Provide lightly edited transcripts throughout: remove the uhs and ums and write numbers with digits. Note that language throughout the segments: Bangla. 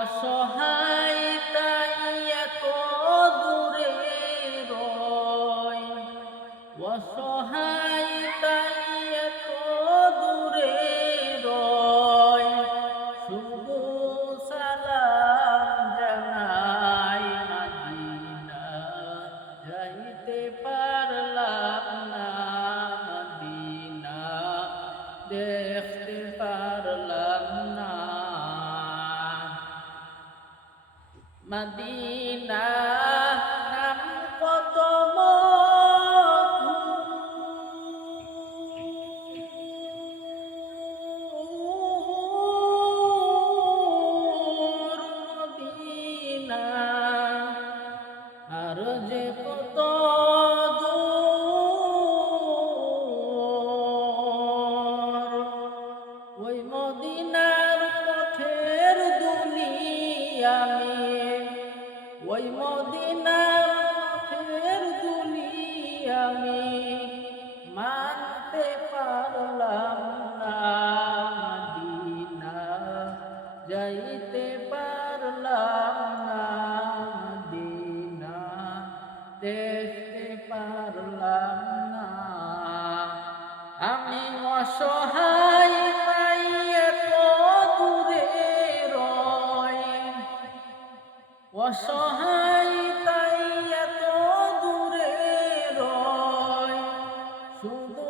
অসহায় তাই এত দূরে রয়, অসহায় তাই এত দূরে রয়, শুধু সালাম জানাই মদিনা, যাইতে পারলাম না মদিনা, দেখতে পারলাম না মদিনা। নাম কত মদিনা, আর যে কত দূর, ওই মদিনার পথের দুনিয়া আমি, ওই মদিনার পথের দুনিয়া আমি মানতে পারলাম না মদিনা, যাইতে পারলাম না মদিনা, দেখতে পারলাম না। আমি অসহায় তাই এত দূরে রয়, অসহায় তাই এত দূরে রয়, শুধু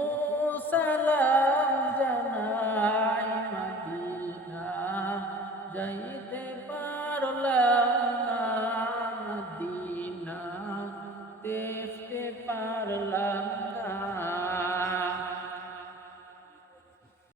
সালাম জানাই মদিনা, যাইতে পারলাম